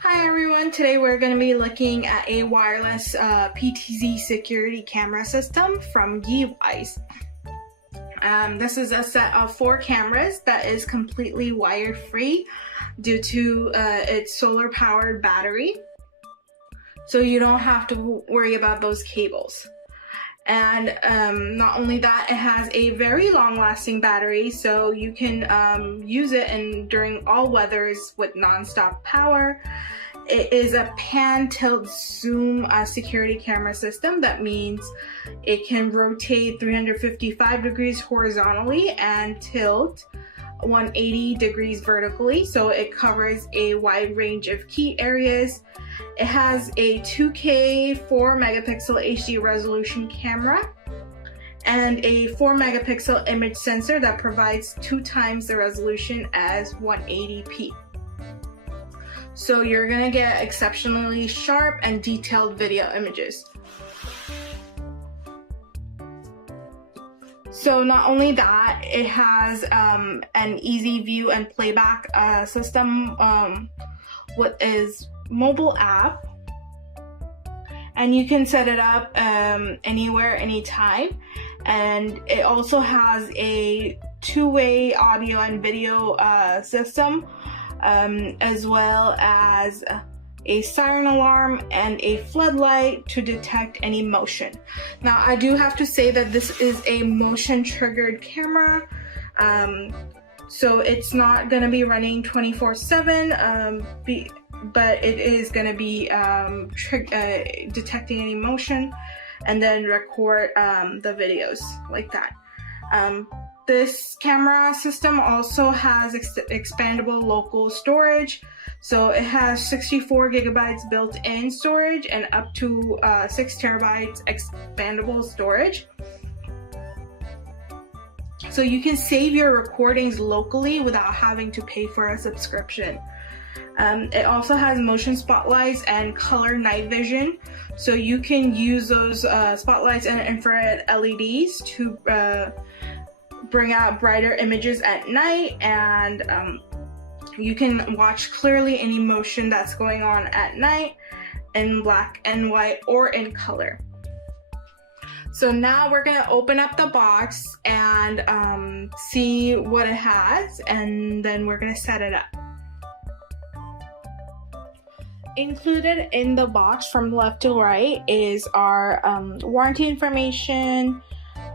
Hi everyone, today we're going to be looking at a wireless PTZ security camera system from Yeewise. This is a set of 4 cameras that is completely wire-free due to its solar-powered battery, so you don't have to worry about those cables. And not only that, it has a very long-lasting battery, so you can use it during all weathers with non-stop power. It is a pan, tilt, zoom security camera system. That means it can rotate 355 degrees horizontally and tilt 180 degrees vertically, so it covers a wide range of key areas. It has a 2K 4 megapixel HD resolution camera and a 4 megapixel image sensor that provides 2 times the resolution as 180p. So you're gonna get exceptionally sharp and detailed video images. So not only that, it has an easy view and playback system with its mobile app, and you can set it up anywhere, anytime. And it also has a 2-way audio and video system, as well as a siren alarm and a floodlight to detect any motion. Now, I do have to say that this is a motion triggered camera, so it's not going to be running 24/7, but it is going to be detecting any motion and then record the videos like that. This camera system also has expandable local storage, so it has 64 gigabytes built-in storage and up to 6 terabytes expandable storage. So you can save your recordings locally without having to pay for a subscription. It also has motion spotlights and color night vision, so you can use those spotlights and infrared LEDs to bring out brighter images at night, and you can watch clearly any motion that's going on at night in black and white or in color. So now we're gonna open up the box and see what it has, and then we're gonna set it up. Included in the box from left to right is our warranty information,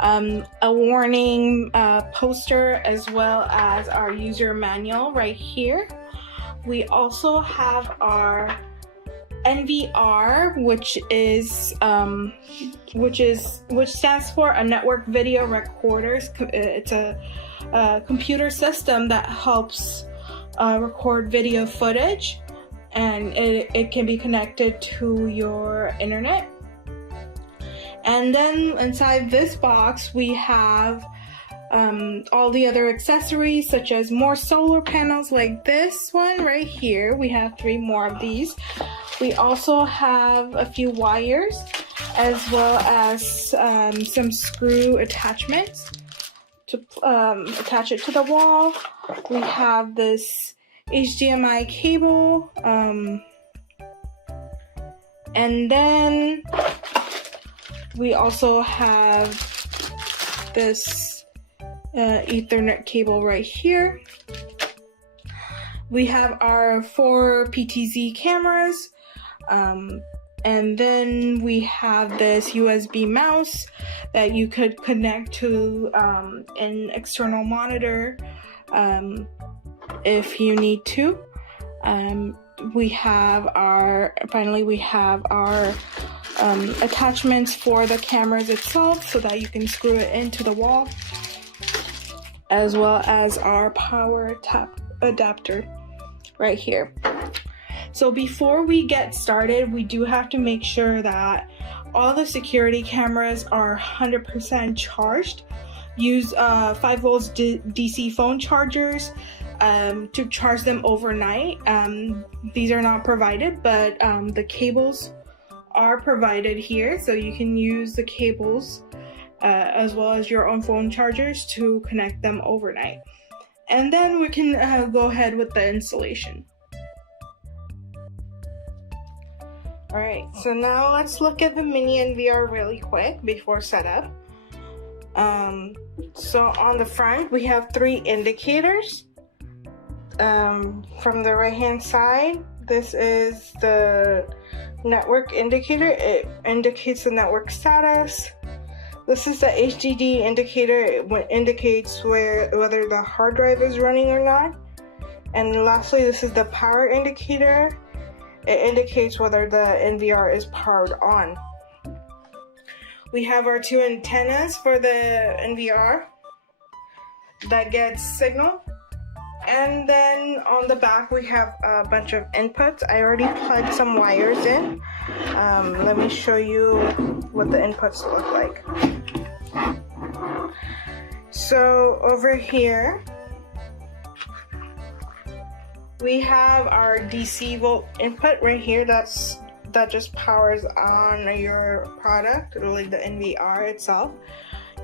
a warning poster, as well as our user manual right here. We also have our NVR, which stands for a network video recorders. It's a computer system that helps record video footage, and it can be connected to your internet. And then inside this box we have all the other accessories, such as more solar panels like this one right here. We have 3 more of these. We also have a few wires, as well as some screw attachments to attach it to the wall. We have this HDMI cable, and then we also have this Ethernet cable right here. We have our 4 PTZ cameras, and then we have this USB mouse that you could connect to an external monitor if you need to. We have our attachments for the cameras itself, so that you can screw it into the wall, as well as our power adapter right here. So before we get started, we do have to make sure that all the security cameras are 100% charged. Use 5 volts DC phone chargers to charge them overnight. These are not provided, but the cables are provided here, so you can use the cables as well as your own phone chargers to connect them overnight. And then we can go ahead with the installation. Alright, so now let's look at the mini NVR really quick before setup. So on the front we have 3 indicators. From the right hand side, this is the network indicator. It indicates the network status. This is the HDD indicator. It indicates whether the hard drive is running or not. And lastly, this is the power indicator. It indicates whether the NVR is powered on. We have our 2 antennas for the NVR that gets signal. And then on the back we have a bunch of inputs. I already plugged some wires in. Let me show you what the inputs look like. So over here we have our DC volt input right here. That just powers on your product, like the NVR itself.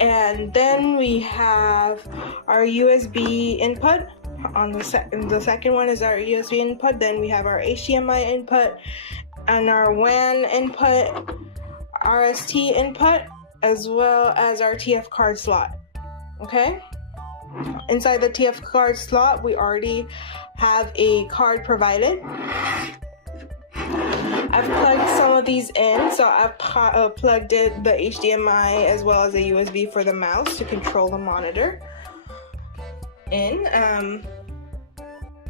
And then we have our USB input. On the second one is our USB input. Then we have our HDMI input and our WAN input, RST input, as well as our TF card slot. Okay? Inside the TF card slot, we already have a card provided. I've plugged some of these in, so I've plugged in the HDMI as well as a USB for the mouse to control the monitor in.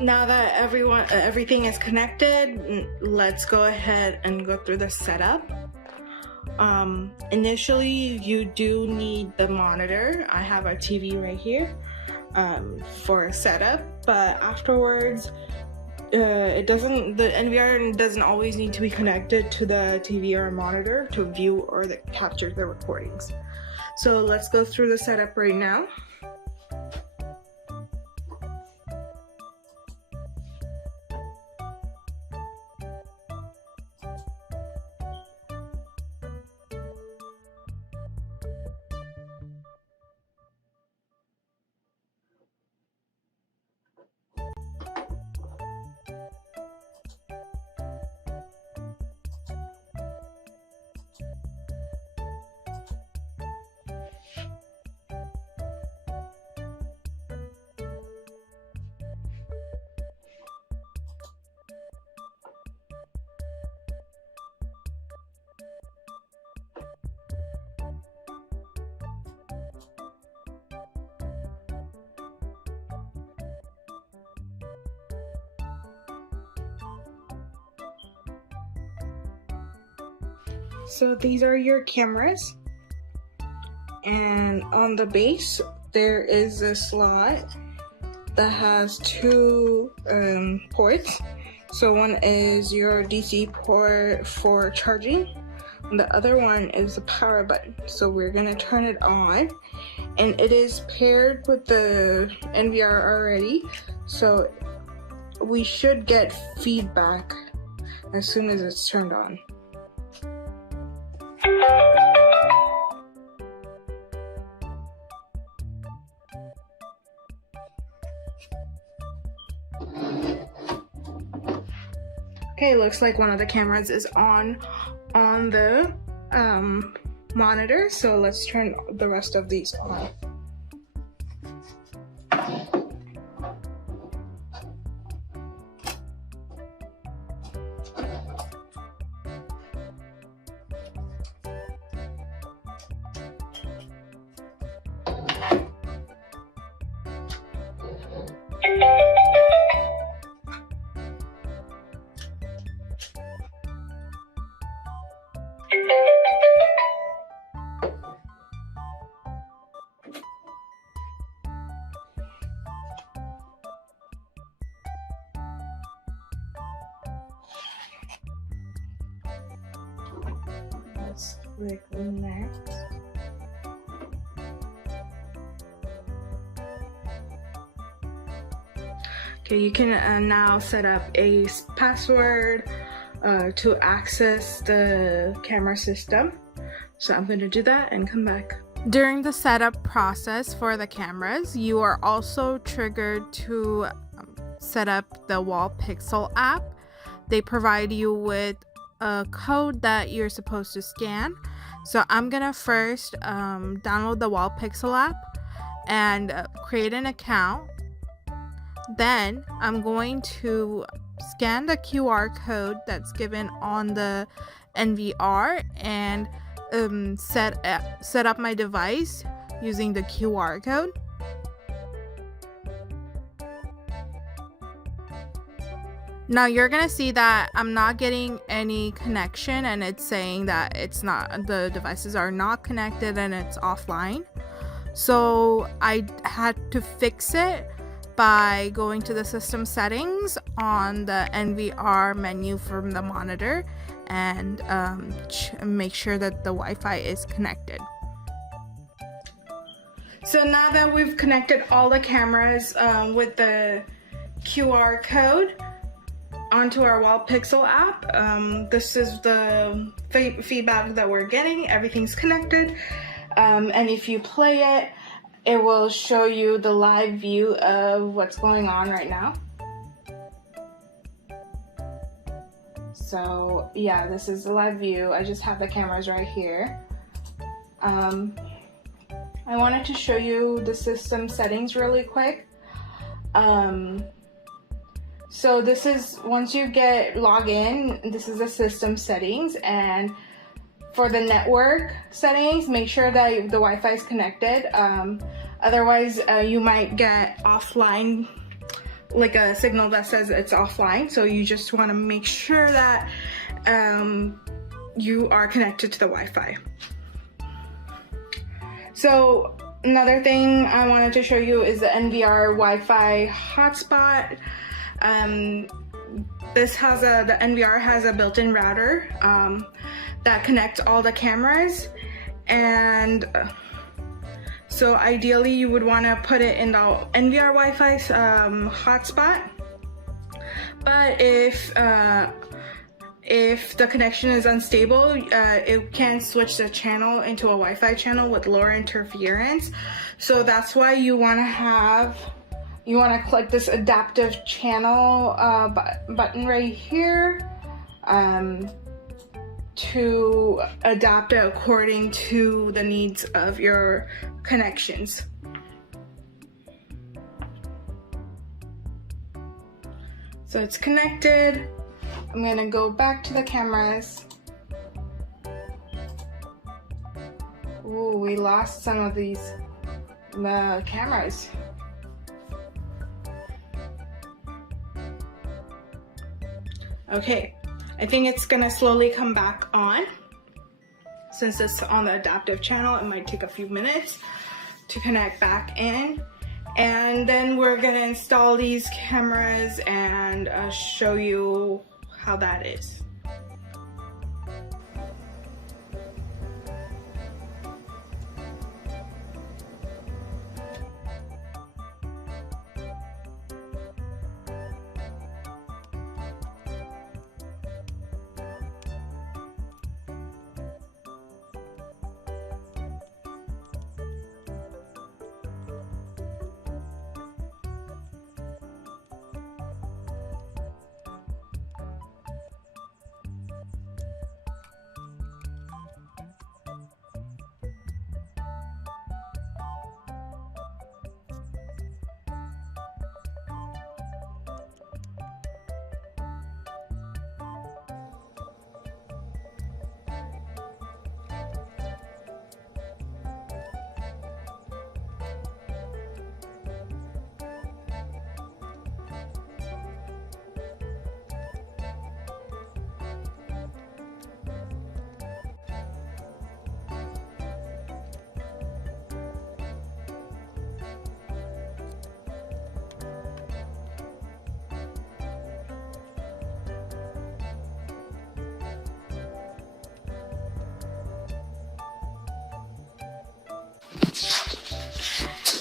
Now that everything is connected, let's go ahead and go through the setup. Initially, you do need the monitor. I have a TV right here for a setup, but afterwards, the NVR doesn't always need to be connected to the TV or monitor to view or capture the recordings. So let's go through the setup right now. So these are your cameras, and on the base there is a slot that has 2 ports. So one is your DC port for charging, and the other one is the power button. So we're gonna turn it on, and it is paired with the NVR already, so we should get feedback as soon as it's turned on. Okay, looks like one of the cameras is on the monitor, so let's turn the rest of these on. Let's click next. Okay, you can now set up a password to access the camera system. So I'm going to do that and come back. During the setup process for the cameras, you are also triggered to set up the Wall Pixel app. They provide you with a code that you're supposed to scan. So I'm gonna first download the Wall Pixel app and create an account. Then I'm going to scan the QR code that's given on the NVR and set up my device using the QR code. Now you're gonna see that I'm not getting any connection, and it's saying that the devices are not connected and it's offline. So I had to fix it by going to the system settings on the NVR menu from the monitor and make sure that the Wi-Fi is connected. So now that we've connected all the cameras with the QR code onto our Wall Pixel app, this is the feedback that we're getting. Everything's connected, and if you play it, it will show you the live view of what's going on right now. So yeah, this is the live view. I just have the cameras right here. I wanted to show you the system settings really quick. So this is, once you log in, this is the system settings, and for the network settings, make sure that the Wi-Fi is connected. Otherwise, you might get offline, like a signal that says it's offline. So you just want to make sure that you are connected to the Wi-Fi. So another thing I wanted to show you is the NVR Wi-Fi hotspot. The NVR has a built-in router that connects all the cameras, and so ideally you would want to put it in the NVR Wi-Fi hotspot. But if the connection is unstable, it can switch the channel into a Wi-Fi channel with lower interference. So that's why you want to click this adaptive channel button right here to adapt it according to the needs of your connections. So it's connected. I'm gonna go back to the cameras. Ooh, we lost some of the cameras. Okay, I think it's gonna slowly come back on. Since it's on the adaptive channel, it might take a few minutes to connect back in. And then we're gonna install these cameras and show you how that is.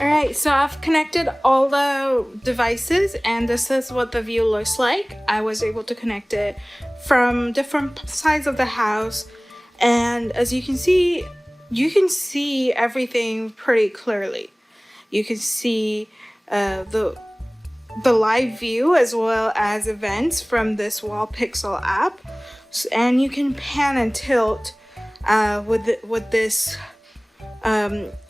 Alright, so I've connected all the devices and this is what the view looks like. I was able to connect it from different sides of the house, and as you can see everything pretty clearly. You can see the live view as well as events from this Wall Pixel app. And you can pan and tilt with this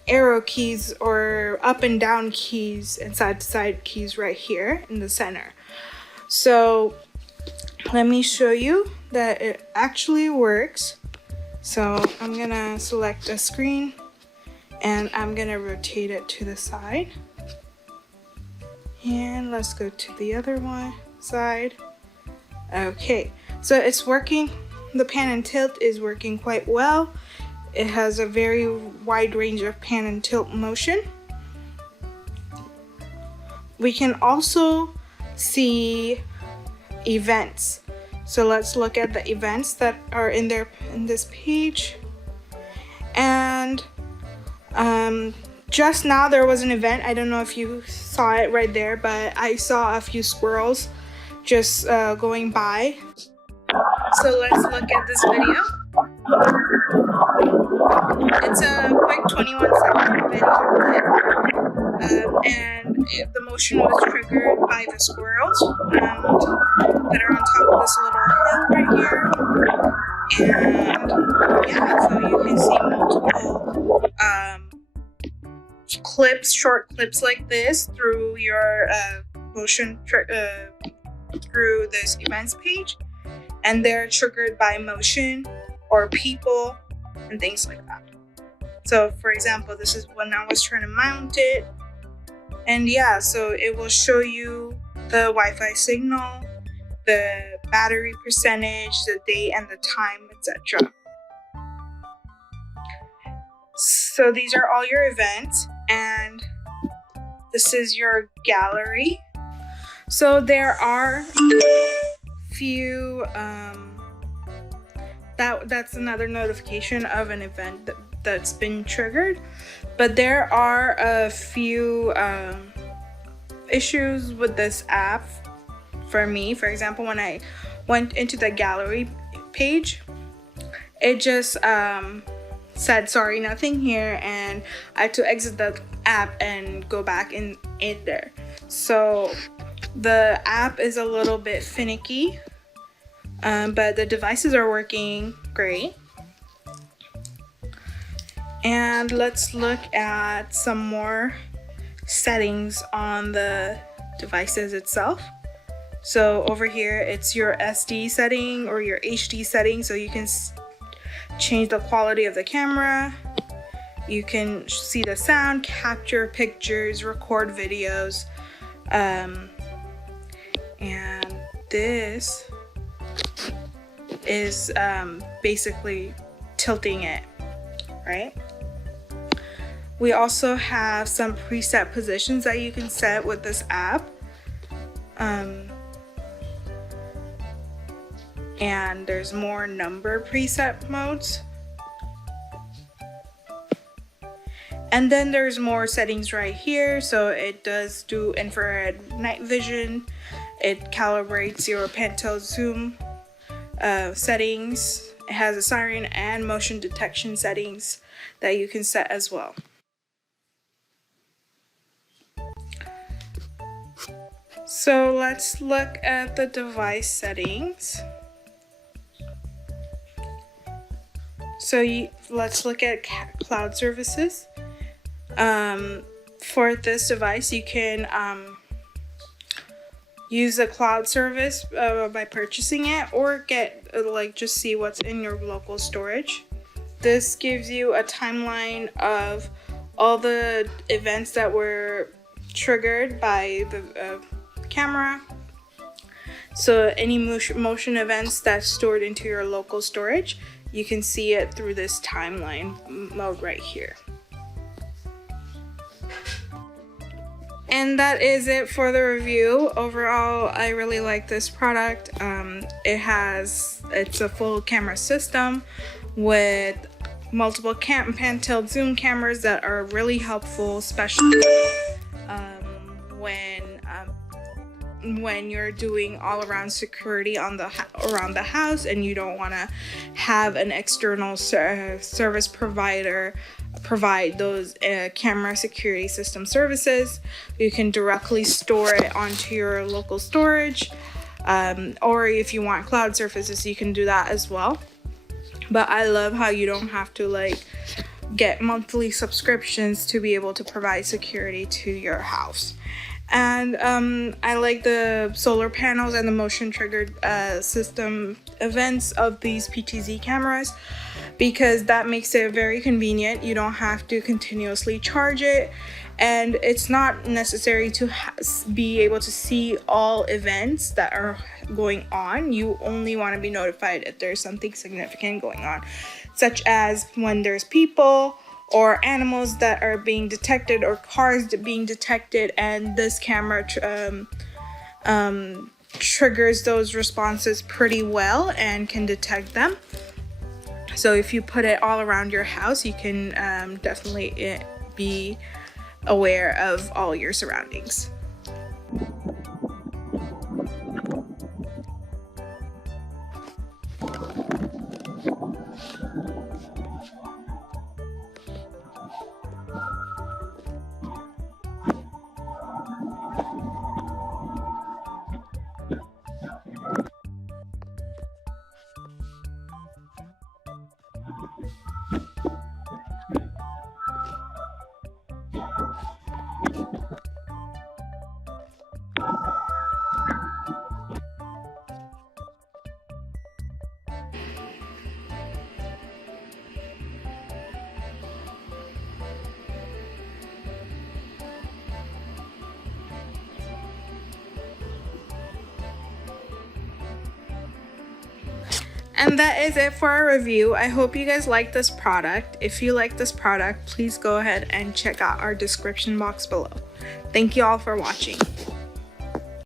arrow keys or up and down keys and side to side keys right here in the center. So let me show you that it actually works. So I'm gonna select a screen and I'm gonna rotate it to the side. And let's go to the other one side. Okay, so it's working. The pan and tilt is working quite well. It has a very wide range of pan and tilt motion. We can also see events. So let's look at the events that are in there in this page. And just now there was an event. I don't know if you saw it right there, but I saw a few squirrels just going by. So let's look at this video. It's a quick 21-second video, and the motion was triggered by the squirrels that are on top of this little hill right here. And yeah, so you can see multiple short clips like this through your motion through this events page, and they're triggered by motion or people and things like that. So for example, this is when I was trying to mount it, and yeah, so it will show you the Wi-Fi signal, the battery percentage, the date and the time, etc. So these are all your events, and this is your gallery. So there are few that's another notification of an event that's been triggered, but there are a few issues with this app for me. For example, when I went into the gallery page, it just said sorry, nothing here, and I had to exit the app and go back in there. So the app is a little bit finicky, but the devices are working great. And let's look at some more settings on the devices itself. So over here, it's your SD setting or your HD setting, so you can change the quality of the camera. You can see the sound, capture pictures, record videos, and this is basically tilting it, right? We also have some preset positions that you can set with this app. And there's more number preset modes. And then there's more settings right here. So it does do infrared night vision. It calibrates your pan tilt zoom settings. It has a siren and motion detection settings that you can set as well. So let's look at the device settings. So let's look at cloud services. For this device, you can use a cloud service by purchasing it, or just see what's in your local storage. This gives you a timeline of all the events that were triggered by the camera. So any motion events that's stored into your local storage, you can see it through this timeline mode right here. And that is it for the review. Overall, I really like this product. It's a full camera system with multiple pan tilt zoom cameras that are really helpful, especially when you're doing all around security around the house and you don't want to have an external service provider provide those camera security system services. You can directly store it onto your local storage. or if you want cloud surfaces, you can do that as well. But I love how you don't have to like get monthly subscriptions to be able to provide security to your house. And I like the solar panels and the motion triggered system events of these PTZ cameras, because that makes it very convenient. You don't have to continuously charge it, and it's not necessary to be able to see all events that are going on. You only want to be notified if there's something significant going on, such as when there's people or animals that are being detected or cars being detected, and this camera triggers those responses pretty well and can detect them. So if you put it all around your house, you can definitely be aware of all your surroundings. And that is it for our review. I hope you guys like this product. If you like this product, please go ahead and check out our description box below. Thank you all for watching.